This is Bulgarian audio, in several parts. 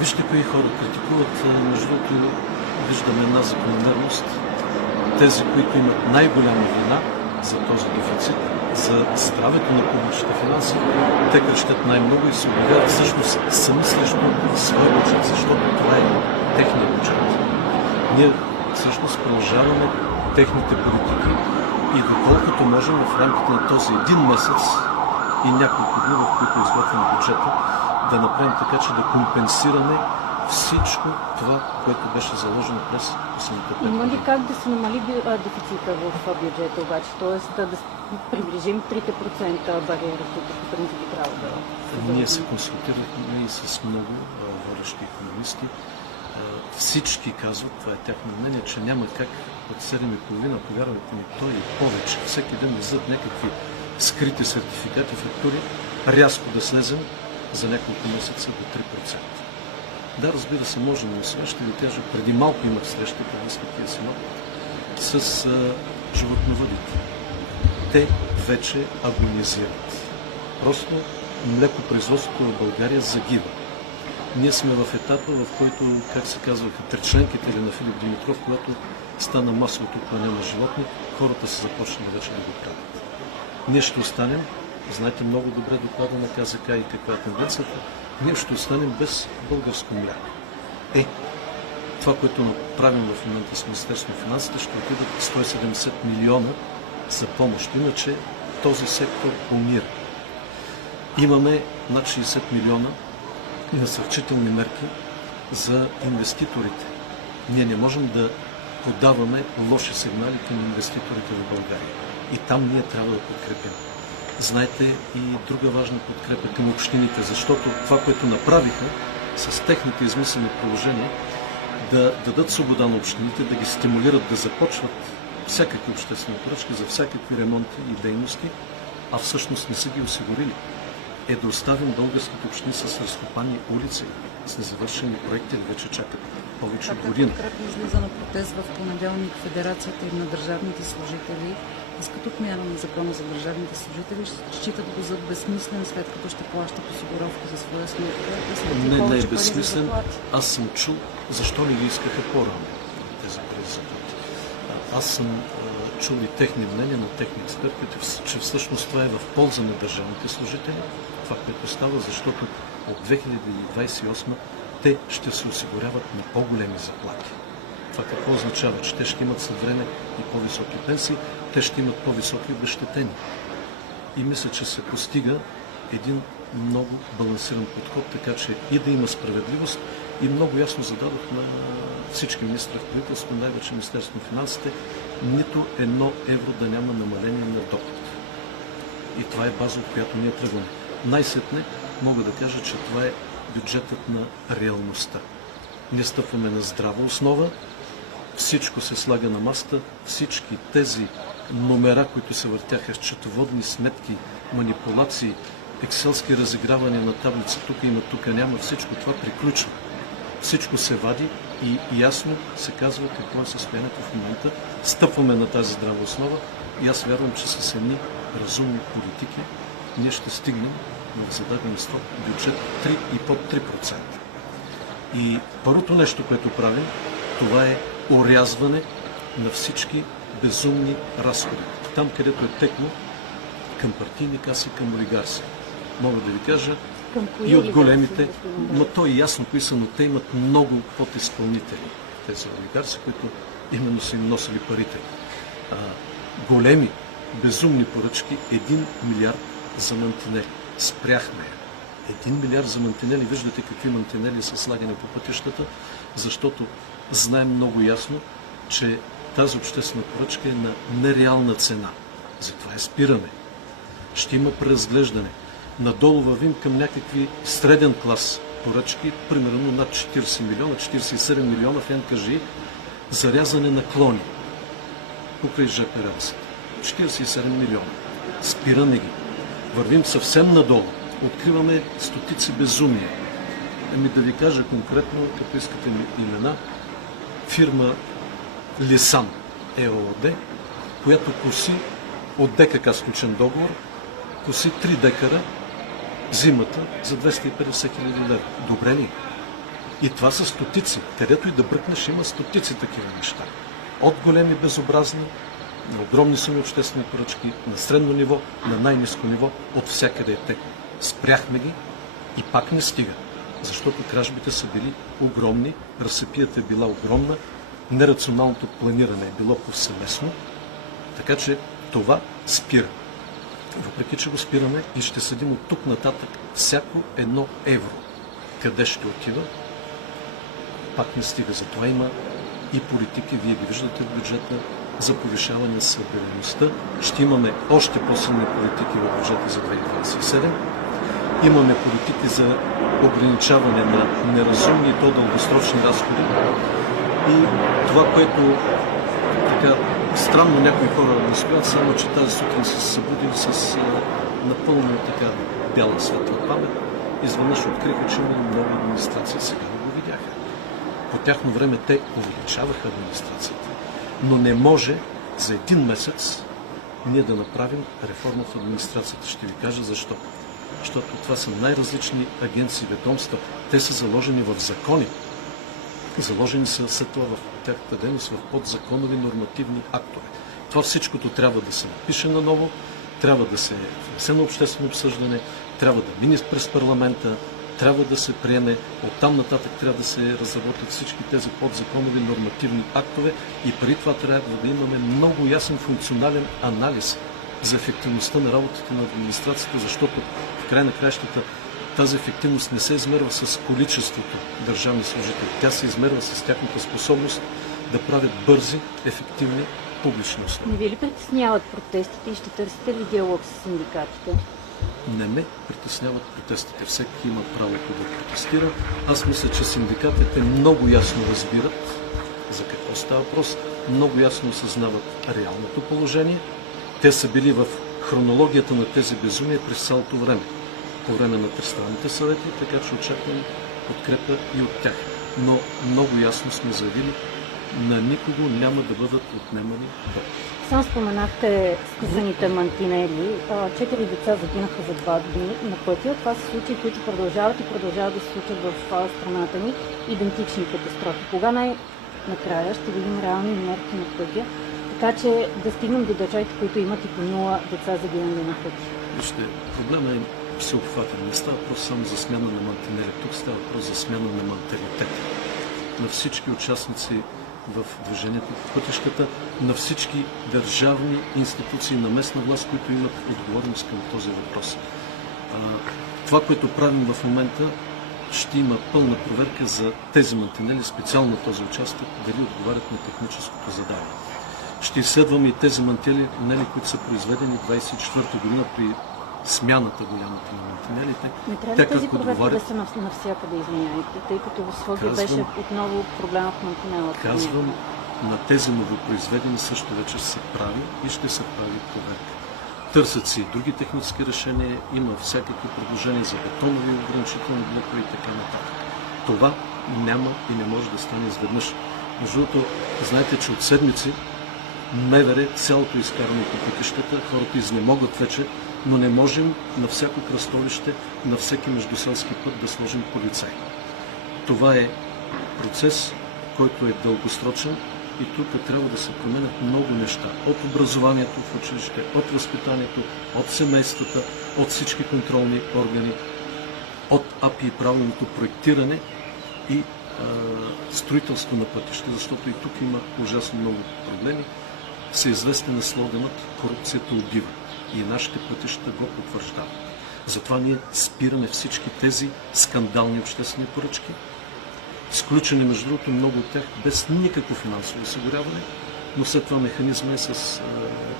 Вижте кои хора критикуват. Между другото, виждаме една закономерност. Тези, които имат най-голяма вина за този дефицит, за здравето на публичните финанси, те крещят най-много и се обявяват всъщност сами срещу своя бюджет, защото това е техният бюджет. Ние всъщност продължаваме техните политики и доколкото можем в рамките на този един месец и няколко дни, в които изготвяме бюджета, да направим така, че да компенсираме всичко това, което беше заложено през последните 5 години. Има ли как да се намали дефицита в бюджета обаче? Тоест да приближим 3% бариера, които по принцип трябва да се Ние се консултирахме и с много водещи икономисти. Всички казват, това е тяхно мнение, че няма как от 7,5, повярвайте ми, то и повече. Всеки ден влизат някакви скрити сертификати, фактури, рязко да слезем за няколко месеца до 3%. Да, разбира се, можем да сега, ще ви кажа, преди малко имах среща преди Светия Синод с животновъдите. Те вече агонизират. Просто млекопроизводството в България загива. Ние сме в етапа, в който, как се казваха, тричленките или на Филип Димитров, когато стана масовото клане на животни, хората са започнали вече да го правят. Ние ще останем, знаете много добре доклада на КЗК и каква е тенденцията, ние ще останем без българско мляко. Това, което направим в момента с Министерството на финансите, ще отидат 170 милиона за помощ. Иначе този сектор умира. Имаме над 60 милиона насърчителни мерки за инвеститорите. Ние не можем да подаваме лоши сигнали към инвеститорите в България. И там ние трябва да подкрепим. Знаете и друга важна подкрепа към общините, защото това, което направиха с техните измислени приложения, да дадат свобода на общините, да ги стимулират да започват всякакви обществени поръчки за всякакви ремонти и дейности, а всъщност не са ги осигурили. Да оставим българските общини с разкопани улици, с незавършени проекти, вече чакат повече от година. Конкретно излиза на протест в понеделник Федерацията и на държавните служители искат отмяна на закона за държавните служители, считат го за безсмислен, след като ще плащат осигуровки за своя сметка. Не е безсмислен. Аз съм чул защо не ги искаха по-рано тези пари за заплати. Аз съм чул и техни мнения на техни експерти, че всъщност това е в полза на държавните служители, това, което става, защото от 2028 те ще се осигуряват на по-големи заплати. Това какво означава? Че те ще имат след време и по-високи пенсии, те ще имат по-високи обезщетения. И мисля, че се постига един много балансиран подход, така че и да има справедливост. И много ясно зададох на всички министри в правителството, най-вече Министерството на финансите, нито 1 евро да няма намаление на доход. И това е база, от която ние тръгваме. Най-сетне мога да кажа, че това е бюджетът на реалността. Ние стъпваме на здрава основа, всичко се слага на масата, всички тези номера, които се въртяха, счетоводни сметки, манипулации, екселски разигравания на таблица, тук има, тук няма, всичко това приключва. Всичко се вади и ясно се казва какво е състоянието в момента. Стъпваме на тази здрава основа и аз вярвам, че с едни разумни политики ние ще стигнем в зададен срок бюджет 3 и под 3%. И първото нещо, което правим, това е орязване на всички безумни разходи. Там, където е текло към партийни каси, към олигарси. Мога да ви кажа и от големите, но то е ясно кои са, но те имат много подизпълнители. Тези олигарси, които именно са им носили парите. Големи, безумни поръчки, 1 милиард за мантинели. Спряхме. 1 милиард за мантинели. Виждате какви мантинели са слагани по пътищата, защото знаем много ясно, че тази обществена поръчка е на нереална цена. Затова спираме. Ще има преразглеждане. Надолу вървим към някакви среден клас поръчки, примерно над 40 милиона, 47 милиона в НКЖИ за рязане на клони покрай ЖП релсите. 47 милиона. Спираме ги. Вървим съвсем надолу. Откриваме стотици безумия. Да ви кажа конкретно, като искате имена, фирма Лисан ЕООД, която коси от ДКК сключен договор, коси 3 декара зимата за 250 000 лева. Добре ли? И това са стотици. Където и да бръкнеш, има стотици такива неща. От големи безобразни, на огромни суми обществени поръчки, на средно ниво, на най-ниско ниво, от всякъде е текло. Спряхме ги и пак не стига. Защото кражбите са били огромни, разсъпията е била огромна, нерационалното планиране е било повсеместно, така че това спира. Въпреки че го спираме и ще съдим от тук нататък всяко едно евро. Къде ще отива, пак не стига. Затова има и политики, вие ги виждате в бюджета, за повишаване на събираемостта. Ще имаме още по-силни политики в бюджета за 2027. Имаме политики за ограничаване на неразумни и то дългосрочни разходи. И това, което така странно някои хора настоят, само че тази сутрин са се събудили с напълно така бяла светла памет. Изведнъж откриха, че има много администрации. Сега не го видяха. По тяхно време те увеличаваха администрацията. Но не може за един месец ние да направим реформа в администрацията. Ще ви кажа защо. Защото това са най-различни агенции, ведомства. Те са заложени в закони. Заложени са след това в тяхната дейност в подзаконови нормативни актове. Това всичкото трябва да се напише наново, трябва да се внесе на обществено обсъждане, трябва да мине през парламента, трябва да се приеме, оттам нататък трябва да се разработят всички тези подзаконови нормативни актове и преди това трябва да имаме много ясен функционален анализ за ефективността на работата на администрацията, защото в край на краищата тази ефективност не се измерва с количеството държавни служители. Тя се измерва с тяхната способност да правят бързи, ефективни публични услуги. Не ви ли притесняват протестите и ще търсите ли диалог с синдикатите? Не ме притесняват протестите. Всеки има правото да протестира. Аз мисля, че синдикатите много ясно разбират за какво става въпрос, много ясно осъзнават реалното положение. Те са били в хронологията на тези безумия през цялото време. По време на тристранните съвети, така че очаквам подкрепа и от тях. Но много ясно сме заявили, на никого няма да бъдат отнемани доходи. Сам споменахте скъсаните мантинели. 4 деца загинаха за 2 дни на пътя. Това са случаи, които продължават да се случат в страната ни. Идентични катастрофи. Кога най-накрая ще видим реални мерки на пътя, така че да стигнем до държавите, които имат и по 0 деца загинали на пътя? Вижте, проблема е всеобхватен. Не става въпрос само за смяна на мантинели. Тук става въпрос за смяна на менталитет. На всички участници в движението по пътищата, на всички държавни институции на местна власт, които имат отговорност към този въпрос. Това, което правим в момента, ще има пълна проверка за тези мантинели, специално този участък, дали отговарят на техническото задание. Ще изследваме и тези мантинели, които са произведени 24-та година при смяната голямата на мантинелите. Не трябва ли тези проверки да са навсякъде, извиняйте, тъй като в Своге беше отново проблема в мантинелата? Казвам, на тези новопроизведени също вече се прави и ще се прави проверка. Търсят се и други технически решения, има всякакви предложения за бетонови ограничителни блокове и така нататък. Това няма и не може да стане изведнъж. Между другото, знаете, че от седмици МВР цялото изкарано по пътищата, хората изнемогат вече, но не можем на всяко кръстовище, на всеки междуселски път да сложим полицай. Това е процес, който е дългосрочен и тук трябва да се променят много неща. От образованието в училище, от възпитанието, от семействата, от всички контролни органи, от АПИ и правилното проектиране и строителство на пътища, защото и тук има ужасно много проблеми. Всеизвестен е слоганът "Корупцията убива" и нашите пътища го потвърждават. Затова ние спираме всички тези скандални обществени поръчки, сключени между другото много от тях без никакво финансово осигуряване, но след това механизма е с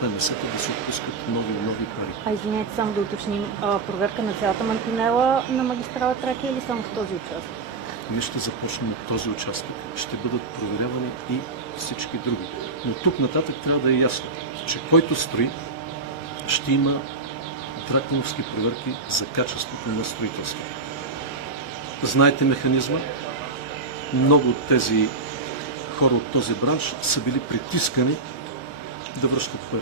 ПМС-та да се отпускат нови и нови пари. Извинете, само да уточним, проверка на цялата мантинела на магистрала Тракия или само в този участък? Ние ще започнем от този участък. Ще бъдат проверявани и всички други. Но тук нататък трябва да е ясно, че който строи, ще има драконовски проверки за качеството на строителство. Знаете механизма? Много от тези хора от този бранш са били притискани да връщат пари.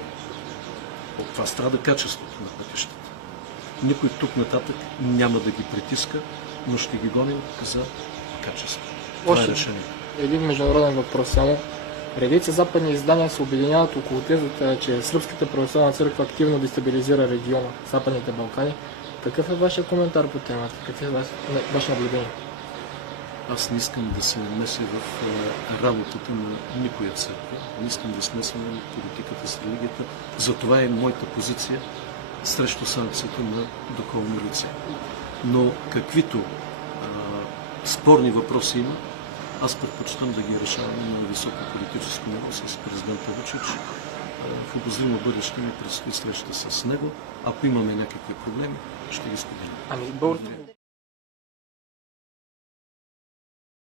От това страда качеството на пътищата. Никой тук нататък няма да ги притиска, но ще ги гоним за качество. Това е Още решение. един международен въпрос само. Редица западни издания се обединяват около тезата, че Сръбската православна църква активно дестабилизира региона, Западните Балкани. Какъв е вашия коментар по темата? Какви е ваше наблюдение? Аз не искам да се меся в работата на никоя църква. Не искам да смесвам политиката с религията. Затова е моята позиция срещу санкцията на духовно лице. Но каквито спорни въпроси има, аз предпочитам да ги решаваме на високо политическо ниво с президента Вучич. В обозримо бъдеще ми предстои среща с него. Ако имаме някакви проблеми, ще ги споделим. Ами,